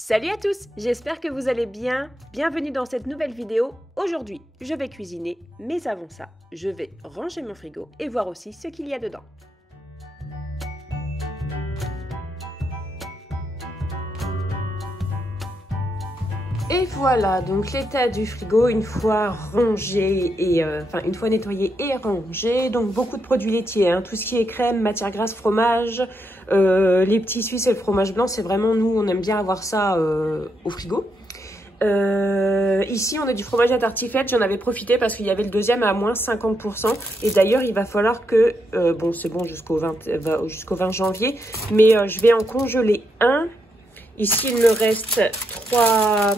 Salut à tous, j'espère que vous allez bien. Bienvenue dans cette nouvelle vidéo. Aujourd'hui, je vais cuisiner, mais avant ça, je vais ranger mon frigo et voir aussi ce qu'il y a dedans. Et voilà, donc l'état du frigo une fois rangé et une fois nettoyé et rangé. Donc beaucoup de produits laitiers, hein, tout ce qui est crème, matière grasse, fromage, les petits suisses et le fromage blanc, c'est vraiment nous, on aime bien avoir ça au frigo. Ici, on a du fromage à tartiflette. J'en avais profité parce qu'il y avait le deuxième à moins 50%. Et d'ailleurs, il va falloir que... bon, c'est bon jusqu'au 20 janvier. Mais je vais en congeler un. Ici, il me reste 3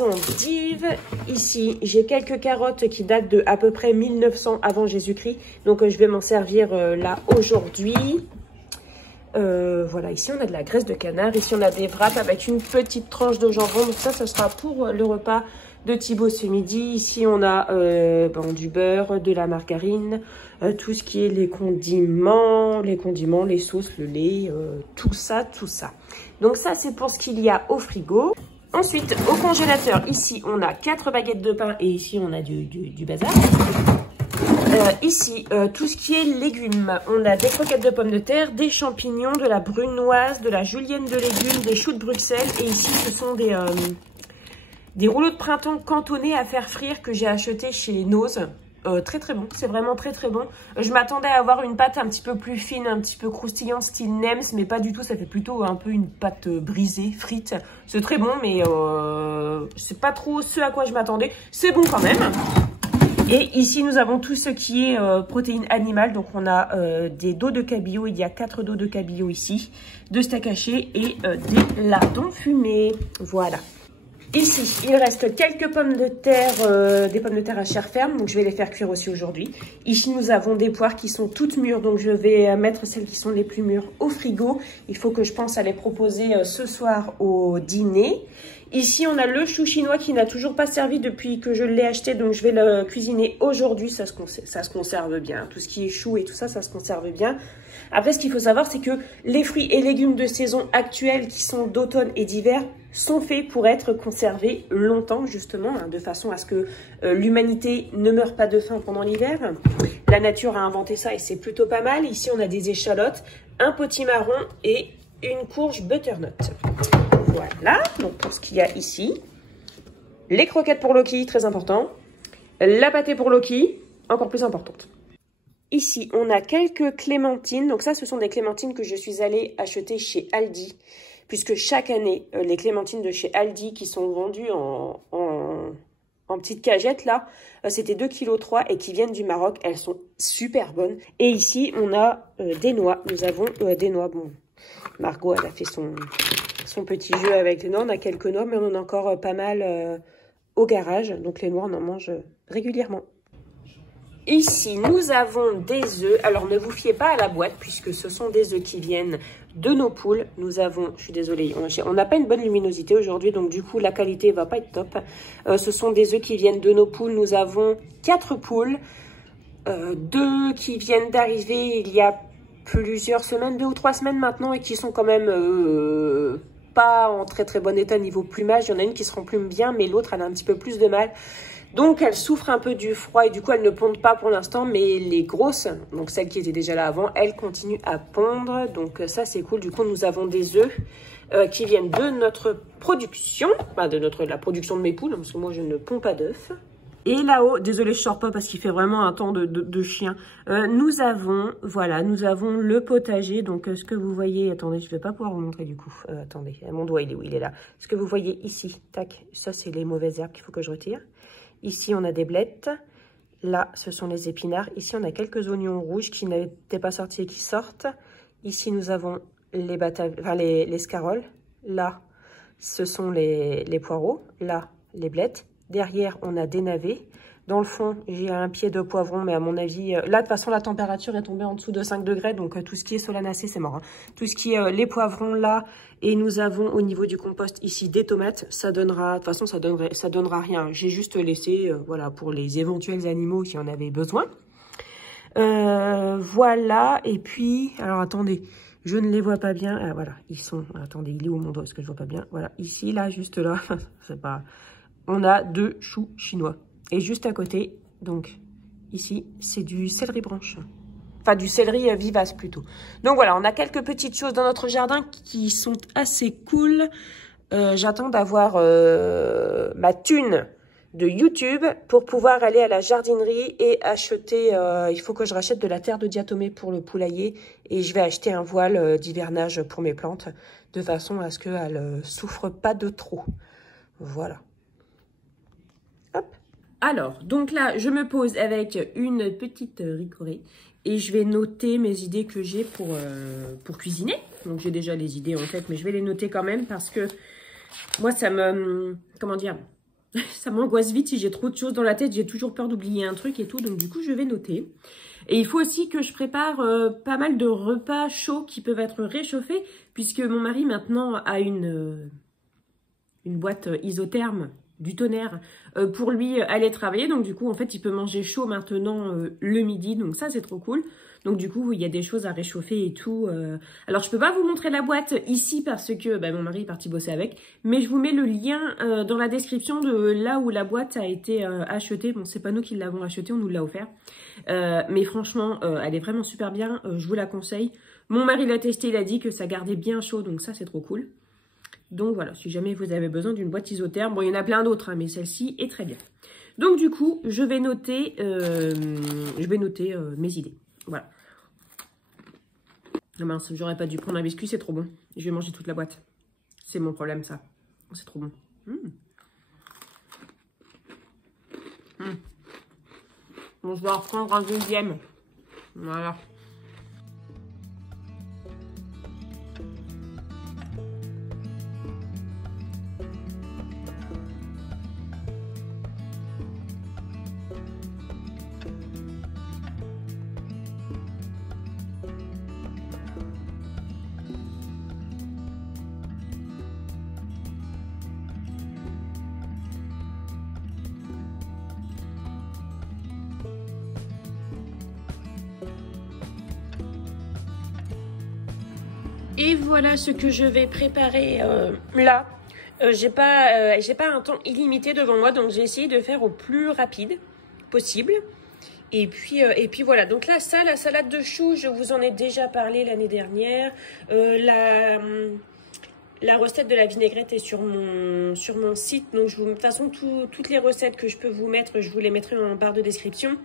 endives. Ici, j'ai quelques carottes qui datent de à peu près 1900 avant Jésus-Christ. Donc, je vais m'en servir là aujourd'hui. Voilà, ici on a de la graisse de canard, ici on a des wraps avec une petite tranche de jambon, donc ça sera pour le repas de Thibaut ce midi. Ici on a du beurre, de la margarine, tout ce qui est les condiments, les sauces, le lait, tout ça. Donc ça c'est pour ce qu'il y a au frigo. Ensuite au congélateur, ici on a 4 baguettes de pain et ici on a du bazar. Ici, tout ce qui est légumes, on a des croquettes de pommes de terre, des champignons, de la brunoise, de la julienne de légumes, des choux de Bruxelles. Et ici, ce sont des rouleaux de printemps cantonnés à faire frire que j'ai acheté chez Nose. Très très bon, c'est vraiment très très bon. Je m'attendais à avoir une pâte un petit peu plus fine, un petit peu croustillante, style Nems, mais pas du tout. Ça fait plutôt un peu une pâte brisée, frite. C'est très bon, mais c'est pas trop ce à quoi je m'attendais. C'est bon quand même. Et ici, nous avons tout ce qui est protéines animales. Donc, on a des dos de cabillaud. Il y a 4 dos de cabillaud ici, 2 steaks hachés et des lardons fumés. Voilà. Ici, il reste quelques pommes de terre, des pommes de terre à chair ferme. Donc, je vais les faire cuire aussi aujourd'hui. Ici, nous avons des poires qui sont toutes mûres. Donc, je vais mettre celles qui sont les plus mûres au frigo. Il faut que je pense à les proposer ce soir au dîner. Ici, on a le chou chinois qui n'a toujours pas servi depuis que je l'ai acheté. Donc, je vais le cuisiner aujourd'hui. Ça se conserve bien. Tout ce qui est chou et tout ça, ça se conserve bien. Après, ce qu'il faut savoir, c'est que les fruits et légumes de saison actuels qui sont d'automne et d'hiver sont faits pour être conservés longtemps, justement, hein, de façon à ce que l'humanité ne meure pas de faim pendant l'hiver. La nature a inventé ça et c'est plutôt pas mal. Ici, on a des échalotes, un potimarron et une courge butternut. Voilà, donc pour ce qu'il y a ici. Les croquettes pour Loki, très important. La pâtée pour Loki, encore plus importante. Ici, on a quelques clémentines. Donc ça, ce sont des clémentines que je suis allée acheter chez Aldi. Puisque chaque année, les clémentines de chez Aldi qui sont vendues en petites cagettes, là, c'était 2,3 kg et qui viennent du Maroc. Elles sont super bonnes. Et ici, on a des noix. Nous avons des noix. Bon, Margot, elle a fait son petit jeu avec les noix. On a quelques noix, mais on en a encore pas mal au garage. Donc les noix, on en mange régulièrement. Ici, nous avons des œufs. Alors, ne vous fiez pas à la boîte, puisque ce sont des œufs qui viennent de nos poules. Nous avons, je suis désolée, on n'a pas une bonne luminosité aujourd'hui, donc du coup, la qualité va pas être top. Ce sont des œufs qui viennent de nos poules. Nous avons 4 poules, 2 qui viennent d'arriver il y a plusieurs semaines, 2 ou 3 semaines maintenant, et qui sont quand même pas en très très bon état niveau plumage. Il y en a une qui se remplume bien, mais l'autre, elle a un petit peu plus de mal. Donc, elles souffrent un peu du froid et du coup, elles ne pondent pas pour l'instant. Mais les grosses, donc celles qui étaient déjà là avant, elles continuent à pondre. Donc, ça, c'est cool. Du coup, nous avons des œufs qui viennent de notre production, enfin de la production de mes poules, parce que moi, je ne ponds pas d'œufs. Et là-haut, désolé, je sors pas parce qu'il fait vraiment un temps de chien. Nous avons le potager. Donc, ce que vous voyez, attendez, je vais pas pouvoir vous montrer du coup. Attendez, mon doigt, il est où? Il est là. Ce que vous voyez ici, tac, ça, c'est les mauvaises herbes qu'il faut que je retire. Ici, on a des blettes. Là, ce sont les épinards. Ici, on a quelques oignons rouges qui n'étaient pas sortis et qui sortent. Ici, nous avons les scaroles. Là, ce sont les poireaux. Là, les blettes. Derrière, on a des navets. Dans le fond, j'ai un pied de poivron, mais à mon avis... Là, de toute façon, la température est tombée en dessous de 5 degrés. Donc, tout ce qui est solanacée, c'est mort. Hein. Tout ce qui est les poivrons, là. Et nous avons, au niveau du compost, ici, des tomates. Ça donnera... De toute façon, ça donnera rien. J'ai juste laissé, voilà, pour les éventuels animaux qui en avaient besoin. Voilà. Et puis... Alors, attendez. Je ne les vois pas bien. Ah, voilà, ils sont... Attendez, il est où mon doigt? Est-ce que je vois pas bien? Voilà, ici, là, juste là. C'est pas... On a 2 choux chinois. Et juste à côté, donc, ici, c'est du céleri branche. Enfin, du céleri vivace, plutôt. Donc, voilà, on a quelques petites choses dans notre jardin qui sont assez cool. J'attends d'avoir ma thune de YouTube pour pouvoir aller à la jardinerie et acheter, il faut que je rachète de la terre de diatomée pour le poulailler et je vais acheter un voile d'hivernage pour mes plantes de façon à ce qu'elles ne souffrent pas de trop. Voilà. Hop. Alors, donc là, je me pose avec une petite ricorée et je vais noter mes idées que j'ai pour cuisiner. Donc, j'ai déjà les idées en tête, mais je vais les noter quand même parce que moi, ça me... Comment dire ? Ça m'angoisse vite si j'ai trop de choses dans la tête. J'ai toujours peur d'oublier un truc et tout. Donc, du coup, je vais noter. Et il faut aussi que je prépare pas mal de repas chauds qui peuvent être réchauffés. Puisque mon mari, maintenant, a une boîte isotherme du tonnerre pour lui aller travailler. Donc, du coup, en fait, il peut manger chaud maintenant le midi. Donc, ça, c'est trop cool. Donc, du coup, il y a des choses à réchauffer et tout. Alors, je peux pas vous montrer la boîte ici parce que mon mari est parti bosser avec. Mais je vous mets le lien dans la description de là où la boîte a été achetée. Bon, c'est pas nous qui l'avons achetée, on nous l'a offert. Mais franchement, elle est vraiment super bien. Je vous la conseille. Mon mari l'a testé, il a dit que ça gardait bien chaud. Donc, ça, c'est trop cool. Donc, voilà, si jamais vous avez besoin d'une boîte isotherme. Bon, il y en a plein d'autres, hein, mais celle-ci est très bien. Donc, du coup, je vais noter mes idées. Voilà. Non mince, j'aurais pas dû prendre un biscuit, c'est trop bon. Je vais manger toute la boîte. C'est mon problème, ça. C'est trop bon. Bon, je vais en reprendre un deuxième. Voilà. Et voilà ce que je vais préparer là. J'ai pas un temps illimité devant moi, donc j'ai essayé de faire au plus rapide possible. Et puis voilà. Donc là, ça, la salade de choux, je vous en ai déjà parlé l'année dernière. La recette de la vinaigrette est sur mon site. Donc, de toute façon, toutes les recettes que je peux vous mettre, je vous les mettrai en barre de description.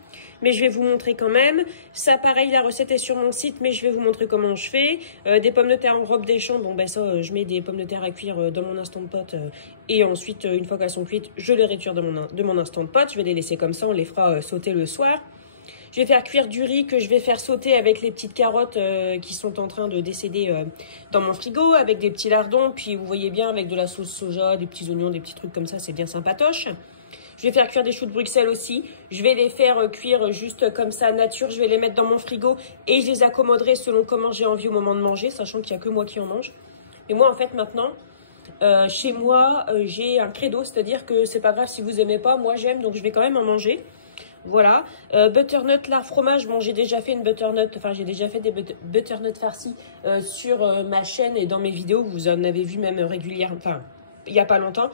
Mais je vais vous montrer quand même. Ça, pareil, la recette est sur mon site, mais je vais vous montrer comment je fais. Des pommes de terre en robe des champs. Bon, ben ça, je mets des pommes de terre à cuire dans mon instant pot. Et ensuite, une fois qu'elles sont cuites, je les retire de mon instant pot. Je vais les laisser comme ça. On les fera sauter le soir. Je vais faire cuire du riz que je vais faire sauter avec les petites carottes qui sont en train de décéder dans mon frigo, avec des petits lardons. Puis vous voyez bien avec de la sauce soja, des petits oignons, des petits trucs comme ça, c'est bien sympatoche. Je vais faire cuire des choux de Bruxelles aussi. Je vais les faire cuire juste comme ça, nature. Je vais les mettre dans mon frigo et je les accommoderai selon comment j'ai envie au moment de manger, sachant qu'il n'y a que moi qui en mange. Et moi, en fait, maintenant, chez moi, j'ai un credo, c'est-à-dire que c'est pas grave si vous aimez pas. Moi, j'aime, donc je vais quand même en manger. Voilà, butternut, lard, fromage. Bon, j'ai déjà fait j'ai déjà fait des butternut farcis sur ma chaîne et dans mes vidéos. Vous en avez vu même régulièrement, enfin, il n'y a pas longtemps.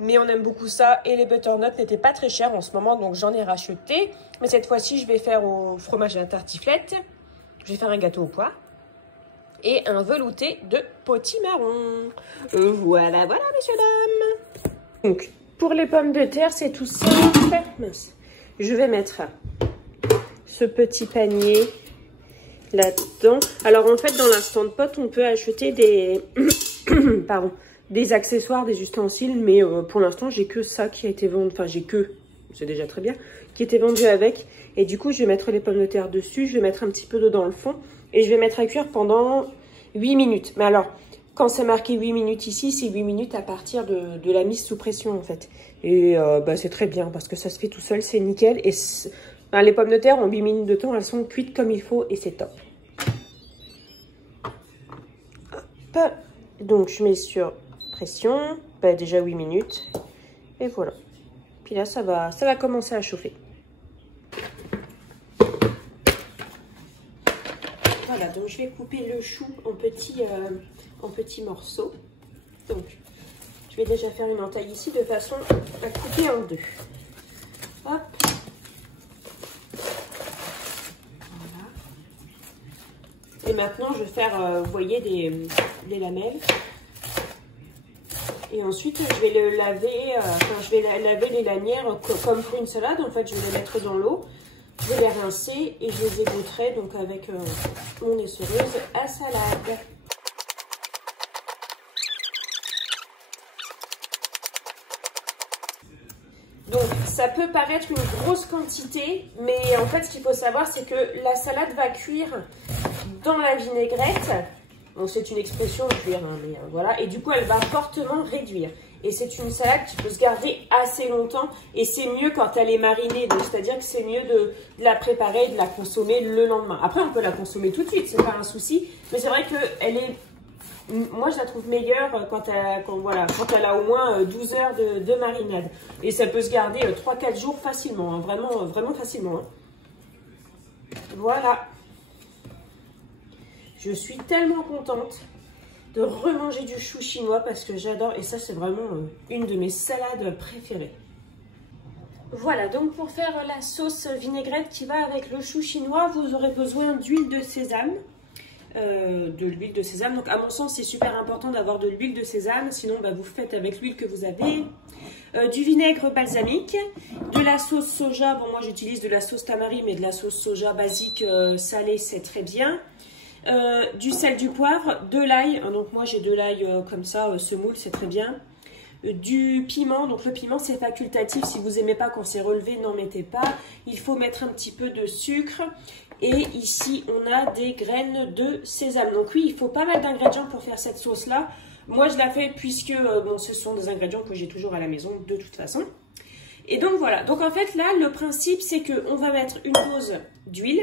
Mais on aime beaucoup ça et les butternuts n'étaient pas très chers en ce moment, donc j'en ai racheté. Mais cette fois-ci, je vais faire au fromage à la tartiflette. Je vais faire un gâteau aux pois et un velouté de potimarron. Voilà, messieurs, dames. Donc, pour les pommes de terre, c'est tout simple. Mince. Je vais mettre ce petit panier là-dedans. Alors, en fait, dans l'instant pot, on peut acheter des... Pardon. Des accessoires, des ustensiles, mais pour l'instant, j'ai que ça qui a été vendu. Enfin, c'est déjà très bien, qui était vendu avec. Et du coup, je vais mettre les pommes de terre dessus. Je vais mettre un petit peu d'eau dans le fond. Et je vais mettre à cuire pendant 8 minutes. Mais alors, quand c'est marqué 8 minutes ici, c'est 8 minutes à partir de la mise sous pression, en fait. Et c'est très bien parce que ça se fait tout seul, c'est nickel. Et les pommes de terre, en 8 minutes de temps, elles sont cuites comme il faut et c'est top. Hop. Donc, je mets sur pression. Déjà 8 minutes. Et voilà. Puis là, ça va commencer à chauffer. Voilà. donc je vais couper le chou en petits morceaux. Donc, je vais déjà faire une entaille ici de façon à couper en deux. Hop. Voilà. Et maintenant, je vais faire, vous voyez, des lamelles. Et ensuite, je vais le laver, je vais laver les lanières comme pour une salade. En fait, je vais les mettre dans l'eau, je vais les rincer et je les égouttrai donc avec mon essoreuse à salade. Donc, ça peut paraître une grosse quantité, mais en fait, ce qu'il faut savoir, c'est que la salade va cuire dans la vinaigrette. Bon, c'est une expression cuire, hein, mais voilà. Et du coup, elle va fortement réduire. Et c'est une salade qui peut se garder assez longtemps. Et c'est mieux quand elle est marinée. C'est-à-dire que c'est mieux de la préparer et de la consommer le lendemain. Après, on peut la consommer tout de suite, c'est pas un souci. Mais c'est vrai qu'elle est... Moi, je la trouve meilleure quand elle a au moins 12 heures de marinade. Et ça peut se garder 3-4 jours facilement. Hein, vraiment facilement. Hein. Voilà. Je suis tellement contente de remanger du chou chinois parce que j'adore. Et ça, c'est vraiment une de mes salades préférées. Voilà, donc pour faire la sauce vinaigrette qui va avec le chou chinois, vous aurez besoin d'huile de sésame. De l'huile de sésame. Donc à mon sens, c'est super important d'avoir de l'huile de sésame. Sinon, vous faites avec l'huile que vous avez. Du vinaigre balsamique. De la sauce soja. Bon, moi, j'utilise de la sauce tamari, mais de la sauce soja basique salée, c'est très bien. Du sel, du poivre, de l'ail, donc moi j'ai de l'ail comme ça, semoule, c'est très bien. Du piment, donc le piment c'est facultatif, si vous n'aimez pas quand c'est relevé, n'en mettez pas. Il faut mettre un petit peu de sucre. Et ici on a des graines de sésame. Donc oui, il faut pas mal d'ingrédients pour faire cette sauce là. Moi je la fais puisque bon, ce sont des ingrédients que j'ai toujours à la maison de toute façon. Et donc voilà, donc en fait là le principe c'est qu'on va mettre une dose d'huile.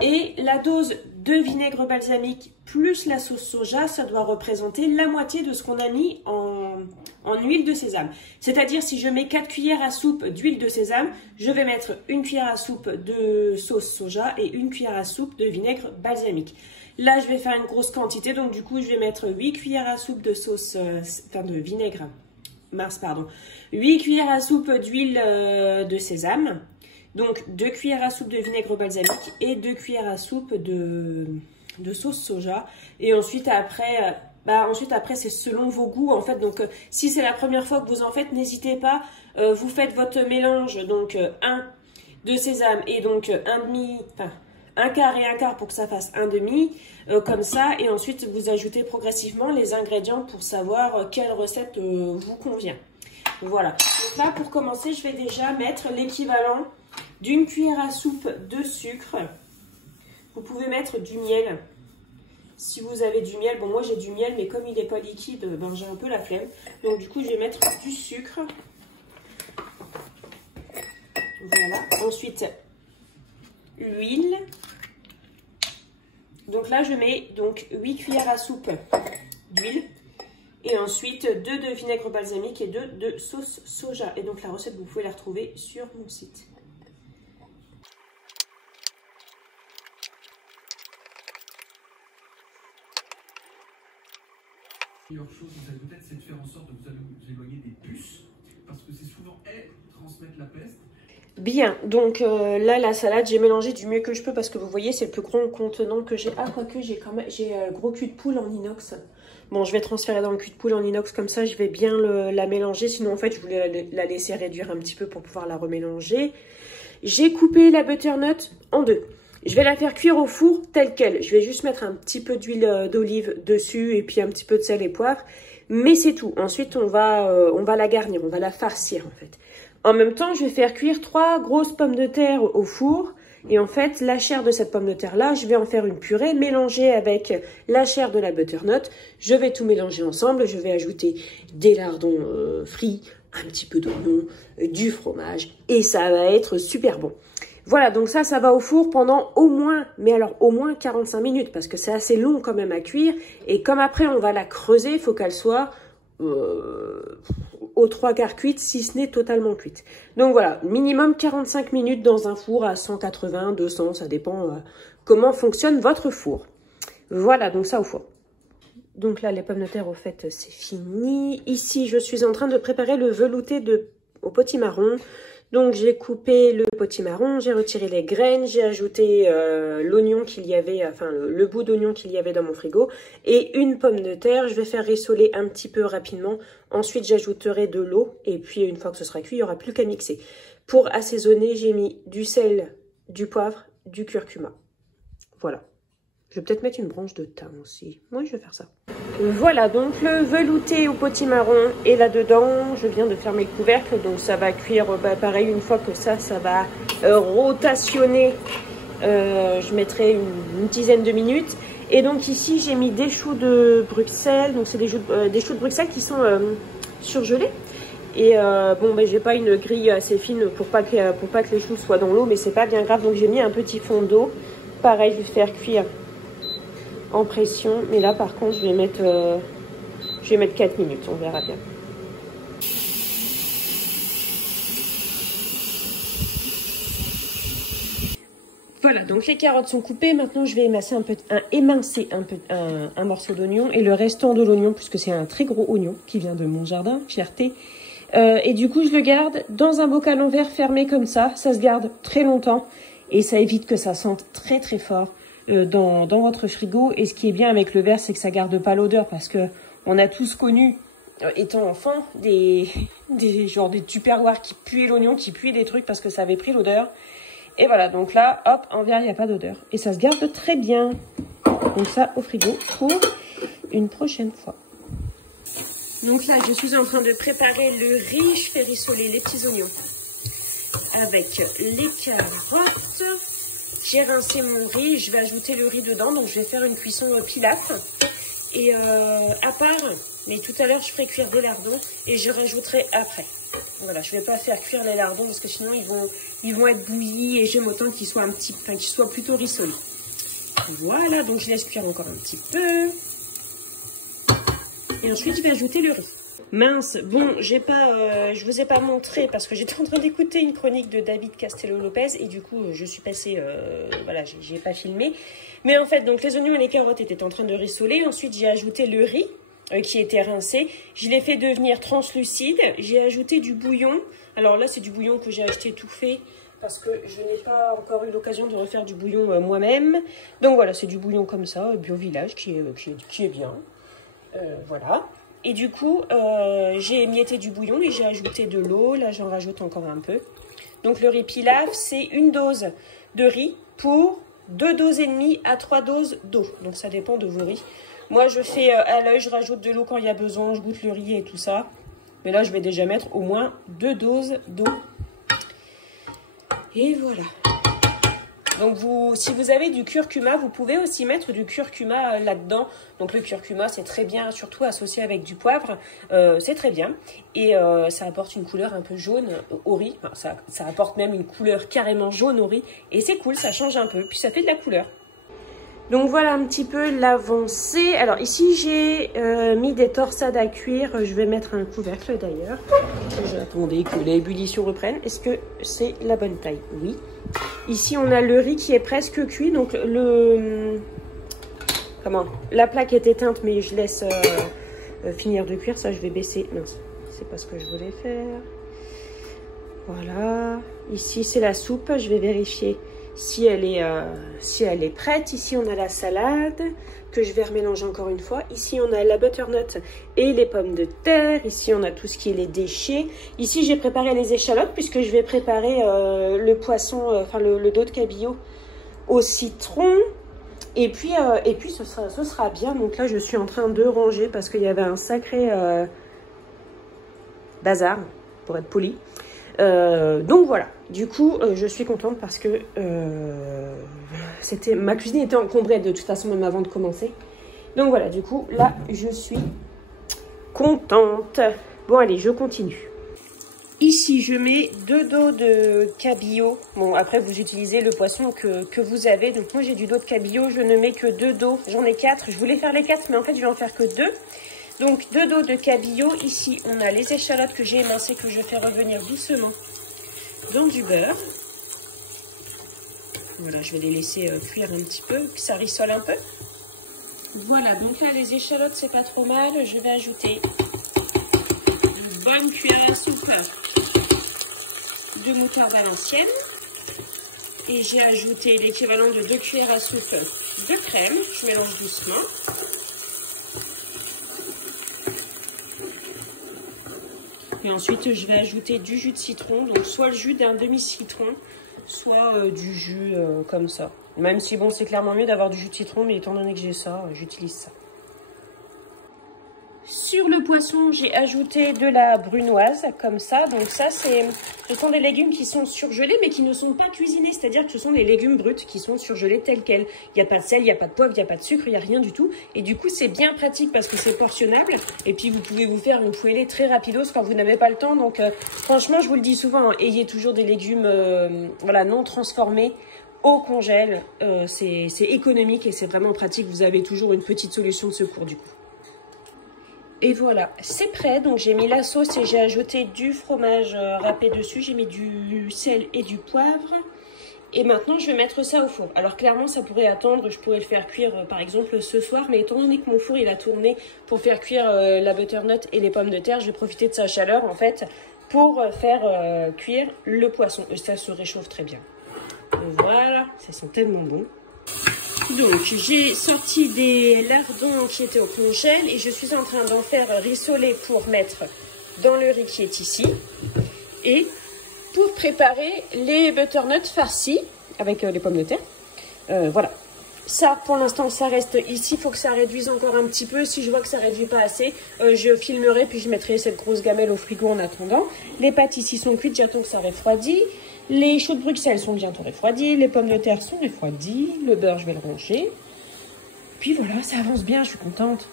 Et la dose de vinaigre balsamique plus la sauce soja, ça doit représenter la moitié de ce qu'on a mis en huile de sésame. C'est-à-dire si je mets 4 cuillères à soupe d'huile de sésame, je vais mettre une cuillère à soupe de sauce soja et une cuillère à soupe de vinaigre balsamique. Là, je vais faire une grosse quantité, donc du coup, je vais mettre 8 cuillères à soupe de sauce, de vinaigre, 8 cuillères à soupe d'huile de sésame. Donc 2 cuillères à soupe de vinaigre balsamique et 2 cuillères à soupe de sauce soja. Et ensuite après, c'est selon vos goûts en fait. Donc si c'est la première fois que vous en faites, n'hésitez pas. Vous faites votre mélange, donc 1 de sésame et donc un quart et un quart pour que ça fasse un demi, comme ça. Et ensuite vous ajoutez progressivement les ingrédients pour savoir quelle recette vous convient. Voilà. Donc là pour commencer, je vais déjà mettre l'équivalent d'une cuillère à soupe de sucre. Vous pouvez mettre du miel. Si vous avez du miel, bon moi j'ai du miel, mais comme il n'est pas liquide, j'ai un peu la flemme. Donc du coup je vais mettre du sucre. Voilà. Ensuite, l'huile. Donc là je mets donc 8 cuillères à soupe d'huile. Et ensuite 2 de vinaigre balsamique et 2 de sauce soja. Et donc la recette, vous pouvez la retrouver sur mon site. La meilleure chose, vous savez peut-être, c'est de faire en sorte de vous éloigner des puces, parce que c'est souvent elles qui transmettent la peste. Bien, donc là la salade, j'ai mélangé du mieux que je peux parce que vous voyez, c'est le plus grand contenant que j'ai. Ah, quoique j'ai gros cul de poule en inox. Bon, je vais transférer dans le cul de poule en inox comme ça, je vais bien la mélanger. Sinon, en fait, je voulais la laisser réduire un petit peu pour pouvoir la remélanger. J'ai coupé la butternut en deux. Je vais la faire cuire au four telle quelle. Je vais juste mettre un petit peu d'huile d'olive dessus et puis un petit peu de sel et poivre. Mais c'est tout. Ensuite, on va la garnir, on va la farcir en fait. En même temps, je vais faire cuire 3 grosses pommes de terre au four. Et en fait, la chair de cette pomme de terre-là, je vais en faire une purée mélangée avec la chair de la butternut. Je vais tout mélanger ensemble. Je vais ajouter des lardons frits, un petit peu d'oignon, du fromage. Et ça va être super bon. Voilà, donc ça va au four pendant au moins 45 minutes. Parce que c'est assez long quand même à cuire. Et comme après, on va la creuser, il faut qu'elle soit aux 3/4 cuite, si ce n'est totalement cuite. Donc voilà, minimum 45 minutes dans un four à 180, 200, ça dépend comment fonctionne votre four. Voilà, donc ça au four. Donc là, les pommes de terre, au fait, c'est fini. Ici, je suis en train de préparer le velouté au potimarron. Donc, j'ai coupé le potimarron, j'ai retiré les graines, j'ai ajouté l'oignon qu'il y avait, enfin, le bout d'oignon qu'il y avait dans mon frigo. Et une pomme de terre, je vais faire rissoler un petit peu rapidement. Ensuite, j'ajouterai de l'eau. Et puis, une fois que ce sera cuit, il n'y aura plus qu'à mixer. Pour assaisonner, j'ai mis du sel, du poivre, du curcuma. Voilà. Je vais peut-être mettre une branche de thym aussi. Oui, je vais faire ça. Voilà, donc le velouté au potimarron est là-dedans. Je viens de fermer le couvercle, donc ça va cuire pareil. Une fois que ça va rotationner, je mettrai une dizaine de minutes. Et donc ici, j'ai mis des choux de Bruxelles. Donc c'est des choux de Bruxelles qui sont surgelés. Et bon, j'ai pas une grille assez fine pour pas que les choux soient dans l'eau, mais c'est pas bien grave. Donc j'ai mis un petit fond d'eau. Pareil, je vais faire cuire en pression, mais là par contre je vais mettre 4 minutes, on verra bien. Voilà, donc les carottes sont coupées. Maintenant je vais émincer un morceau d'oignon et le restant de l'oignon, puisque c'est un très gros oignon qui vient de mon jardin, fierté. Et du coup je le garde dans un bocal en verre fermé comme ça se garde très longtemps et ça évite que ça sente très très fort dans votre frigo. Et ce qui est bien avec le verre, c'est que ça garde pas l'odeur, parce que on a tous connu, étant enfant, des tupperwares qui puaient l'oignon, qui puaient des trucs parce que ça avait pris l'odeur. Et voilà, donc là, hop, en verre, il n'y a pas d'odeur. Et ça se garde très bien. Donc ça, au frigo pour une prochaine fois. Donc là, je suis en train de préparer le riz. Je fais rissoler les petits oignons avec les carottes. J'ai rincé mon riz, je vais ajouter le riz dedans, donc je vais faire une cuisson pilaf. Et à part, mais tout à l'heure je ferai cuire des lardons et je rajouterai après. Voilà, je vais pas faire cuire les lardons parce que sinon ils vont être bouillis et j'aime autant qu'ils soient qu'ils soient plutôt rissolés. Voilà, donc je laisse cuire encore un petit peu. Et ensuite je vais ajouter le riz. Mince, bon, je vous ai pas montré parce que j'étais en train d'écouter une chronique de David Castello-Lopez et du coup, je suis passée, voilà, j'ai pas filmé. Mais en fait, donc les oignons et les carottes étaient en train de rissoler. Ensuite, j'ai ajouté le riz qui était rincé. Je l'ai fait devenir translucide. J'ai ajouté du bouillon. Alors là, c'est du bouillon que j'ai acheté tout fait parce que je n'ai pas encore eu l'occasion de refaire du bouillon moi-même. Donc voilà, c'est du bouillon comme ça, bio village, qui est bien. Voilà. Et du coup, j'ai émietté du bouillon et j'ai ajouté de l'eau. Là, j'en rajoute encore un peu. Donc, le riz pilaf, c'est une dose de riz pour 2 doses et demie à 3 doses d'eau. Donc, ça dépend de vos riz. Moi, je fais à l'œil, je rajoute de l'eau quand il y a besoin. Je goûte le riz et tout ça. Mais là, je vais déjà mettre au moins 2 doses d'eau. Et voilà. Donc, si vous avez du curcuma, vous pouvez aussi mettre du curcuma là-dedans. Donc, le curcuma, c'est très bien, surtout associé avec du poivre. C'est très bien. Et ça apporte une couleur un peu jaune au riz. Enfin, ça apporte même une couleur carrément jaune au riz. Et c'est cool, ça change un peu. Puis, ça fait de la couleur. Donc, voilà un petit peu l'avancée. Alors, ici, j'ai mis des torsades à cuire. Je vais mettre un couvercle d'ailleurs. J'attendais que l'ébullition reprenne. Est-ce que c'est la bonne taille? Oui. Ici, on a le riz qui est presque cuit. Donc, la plaque est éteinte, mais je laisse finir de cuire. Ça, je vais baisser. Non, c'est pas ce que je voulais faire. Voilà. Ici, c'est la soupe. Je vais vérifier si elle est prête. Ici, on a la salade que je vais remélanger encore une fois. Ici, on a la butternut et les pommes de terre. Ici, on a tout ce qui est les déchets. Ici, j'ai préparé les échalotes puisque je vais préparer le poisson, enfin le dos de cabillaud au citron. Et puis ce sera bien. Donc là, je suis en train de ranger parce qu'il y avait un sacré bazar, pour être poli. Donc voilà, du coup je suis contente parce que ma cuisine était encombrée de toute façon même avant de commencer. Donc voilà, du coup là je suis contente. Bon allez, je continue. Ici je mets 2 dos de cabillaud. Bon après vous utilisez le poisson que vous avez. Donc moi j'ai du dos de cabillaud, je ne mets que 2 dos. J'en ai 4, je voulais faire les 4 mais en fait je vais en faire que 2. Donc 2 dos de cabillaud. Ici on a les échalotes que j'ai émincées, que je fais revenir doucement dans du beurre. Voilà, je vais les laisser cuire un petit peu, que ça rissole un peu. Voilà, donc là, les échalotes, c'est pas trop mal. Je vais ajouter une bonne cuillère à soupe de moutarde à l'ancienne. Et j'ai ajouté l'équivalent de 2 cuillères à soupe de crème. Je mélange doucement. Et ensuite, je vais ajouter du jus de citron. Donc, soit le jus d'un demi-citron, soit du jus comme ça. Même si, bon, c'est clairement mieux d'avoir du jus de citron, mais étant donné que j'ai ça, j'utilise ça. Sur le poisson, j'ai ajouté de la brunoise, comme ça. Donc ça, ce sont des légumes qui sont surgelés, mais qui ne sont pas cuisinés. C'est-à-dire que ce sont les légumes bruts qui sont surgelés tels quels. Il n'y a pas de sel, il n'y a pas de poivre, il n'y a pas de sucre, il n'y a rien du tout. Et du coup, c'est bien pratique parce que c'est portionnable. Et puis, vous pouvez vous faire une poêlée très rapidos quand vous n'avez pas le temps. Donc, franchement, je vous le dis souvent, hein, ayez toujours des légumes voilà, non transformés au congèle. C'est économique et c'est vraiment pratique. Vous avez toujours une petite solution de secours du coup. Et voilà, c'est prêt. Donc j'ai mis la sauce et j'ai ajouté du fromage râpé dessus. J'ai mis du sel et du poivre. Et maintenant, je vais mettre ça au four. Alors clairement, ça pourrait attendre. Je pourrais le faire cuire par exemple ce soir. Mais étant donné que mon four, il a tourné pour faire cuire la butternut et les pommes de terre, je vais profiter de sa chaleur en fait pour faire cuire le poisson. Et ça se réchauffe très bien. Voilà, ça sent tellement bon. Donc, j'ai sorti des lardons qui étaient au congèle et je suis en train d'en faire rissoler pour mettre dans le riz qui est ici. Et pour préparer les butternuts farcis avec les pommes de terre. Voilà. Ça, pour l'instant, ça reste ici. Il faut que ça réduise encore un petit peu. Si je vois que ça ne réduit pas assez, je filmerai puis je mettrai cette grosse gamelle au frigo en attendant. Les pâtes ici sont cuites, j'attends que ça refroidit. Les choux de Bruxelles sont bientôt refroidis, les pommes de terre sont refroidies, le beurre je vais le ranger. Puis voilà, ça avance bien, je suis contente.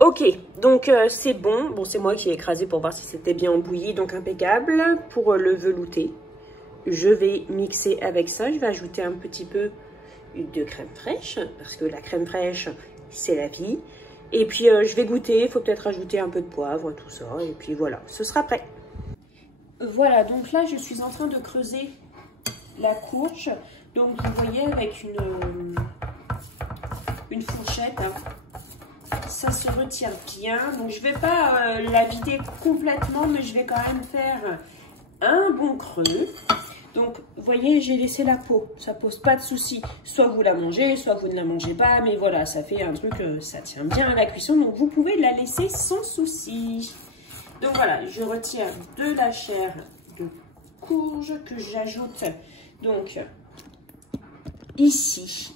Ok, donc c'est bon. Bon, c'est moi qui ai écrasé pour voir si c'était bien bouilli, donc impeccable. Pour le velouter, je vais mixer avec ça. Je vais ajouter un petit peu de crème fraîche, parce que la crème fraîche, c'est la vie. Et puis je vais goûter, il faut peut-être ajouter un peu de poivre, tout ça. Et puis voilà, ce sera prêt. Voilà, donc là, je suis en train de creuser la courge. Donc, vous voyez, avec une fourchette, hein, ça se retire bien. Donc, je ne vais pas la vider complètement, mais je vais quand même faire un bon creux. Donc, vous voyez, j'ai laissé la peau. Ça ne pose pas de souci. Soit vous la mangez, soit vous ne la mangez pas. Mais voilà, ça fait un truc, ça tient bien à la cuisson. Donc, vous pouvez la laisser sans souci. Donc voilà, je retire de la chair de courge que j'ajoute donc ici.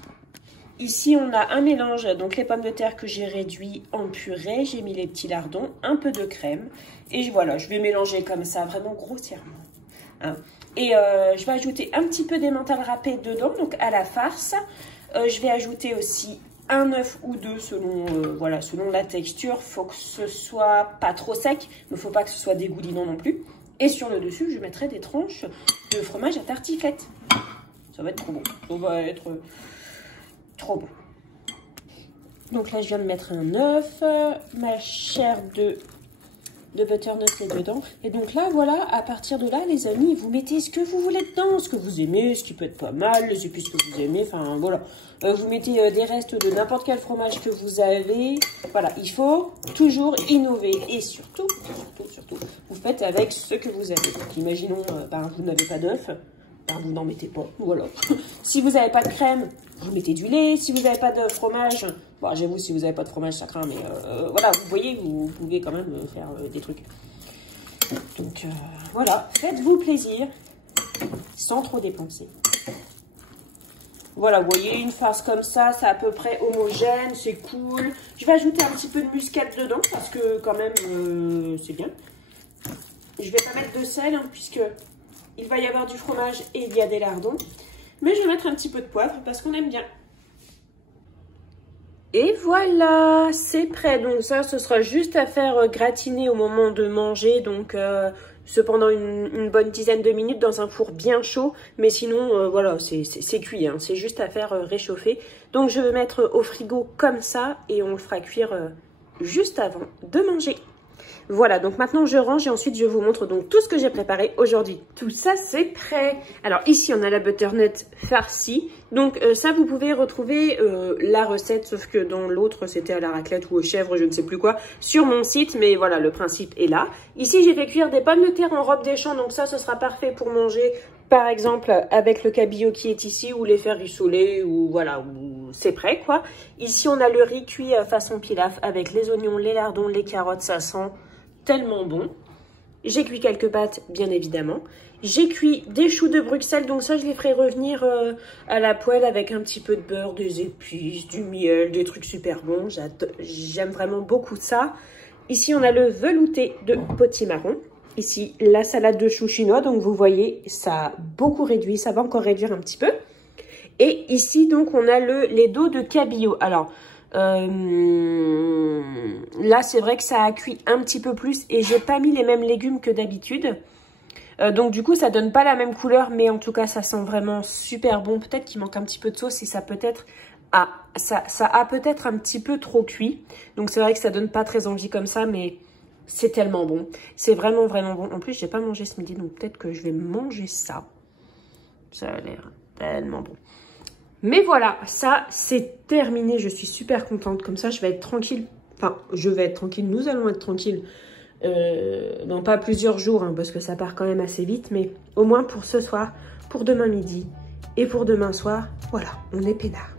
Ici, on a un mélange, donc les pommes de terre que j'ai réduit en purée. J'ai mis les petits lardons, un peu de crème. Et voilà, je vais mélanger comme ça, vraiment grossièrement. Hein. Et je vais ajouter un petit peu d'emmental râpé dedans, donc à la farce. Je vais ajouter aussi un œuf ou deux selon, voilà, selon la texture. Il faut que ce soit pas trop sec, mais il ne faut pas que ce soit dégoulinant non plus. Et sur le dessus, je mettrai des tranches de fromage à tartiflette. Ça va être trop bon. Ça va être trop bon. Donc là, je viens de mettre un œuf, ma chair de butternut est dedans. Et donc là, voilà, à partir de là, les amis, vous mettez ce que vous voulez dedans, ce que vous aimez, ce qui peut être pas mal, les épices que vous aimez, enfin voilà. Vous mettez des restes de n'importe quel fromage que vous avez. Voilà, il faut toujours innover. Et surtout, vous faites avec ce que vous avez. Donc imaginons, vous n'avez pas d'œuf, vous n'en mettez pas, voilà. Si vous n'avez pas de crème, vous mettez du lait. Si vous n'avez pas de fromage, bon, j'avoue, si vous n'avez pas de fromage, ça craint, mais voilà, vous voyez, vous pouvez quand même faire des trucs. Donc voilà, faites-vous plaisir sans trop dépenser. Voilà, vous voyez, une farce comme ça, c'est à peu près homogène, c'est cool. Je vais ajouter un petit peu de muscade dedans, parce que quand même, c'est bien. Je vais pas mettre de sel, hein, puisque il va y avoir du fromage et il y a des lardons. Mais je vais mettre un petit peu de poivre, parce qu'on aime bien. Et voilà, c'est prêt. Donc ça, ce sera juste à faire gratiner au moment de manger. Donc cependant une bonne dizaine de minutes dans un four bien chaud. Mais sinon, voilà, c'est cuit. Hein. C'est juste à faire réchauffer. Donc je vais mettre au frigo comme ça et on le fera cuire juste avant de manger. Voilà, donc maintenant je range et ensuite je vous montre donc tout ce que j'ai préparé aujourd'hui. Tout ça c'est prêt. Alors ici on a la butternut farcie. Donc ça vous pouvez retrouver la recette, sauf que dans l'autre c'était à la raclette ou aux chèvres, je ne sais plus quoi, sur mon site. Mais voilà, le principe est là. Ici j'ai fait cuire des pommes de terre en robe des champs, donc ça ce sera parfait pour manger par exemple avec le cabillaud qui est ici, ou les faire rissoler, ou voilà, ou c'est prêt quoi. Ici on a le riz cuit façon pilaf avec les oignons, les lardons, les carottes, ça sent tellement bon. J'ai cuit quelques pâtes, bien évidemment. J'ai cuit des choux de Bruxelles, donc ça je les ferai revenir à la poêle avec un petit peu de beurre, des épices, du miel, des trucs super bons. J'aime vraiment beaucoup ça. Ici on a le velouté de potimarron. Ici la salade de choux chinois, donc vous voyez ça a beaucoup réduit, ça va encore réduire un petit peu. Et ici donc on a les dos de cabillaud. Alors là c'est vrai que ça a cuit un petit peu plus et j'ai pas mis les mêmes légumes que d'habitude. Donc du coup ça donne pas la même couleur, mais en tout cas ça sent vraiment super bon. Peut-être qu'il manque un petit peu de sauce et ça peut-être ça a peut-être un petit peu trop cuit. Donc c'est vrai que ça donne pas très envie comme ça, mais c'est tellement bon. C'est vraiment vraiment bon. En plus j'ai pas mangé ce midi, donc peut-être que je vais manger ça. Ça a l'air tellement bon. Mais voilà, ça c'est terminé. Je suis super contente. Comme ça je vais être tranquille. Enfin je vais être tranquille, nous allons être tranquilles. Non pas plusieurs jours hein, parce que ça part quand même assez vite, mais au moins pour ce soir, pour demain midi et pour demain soir, voilà, on est peinard.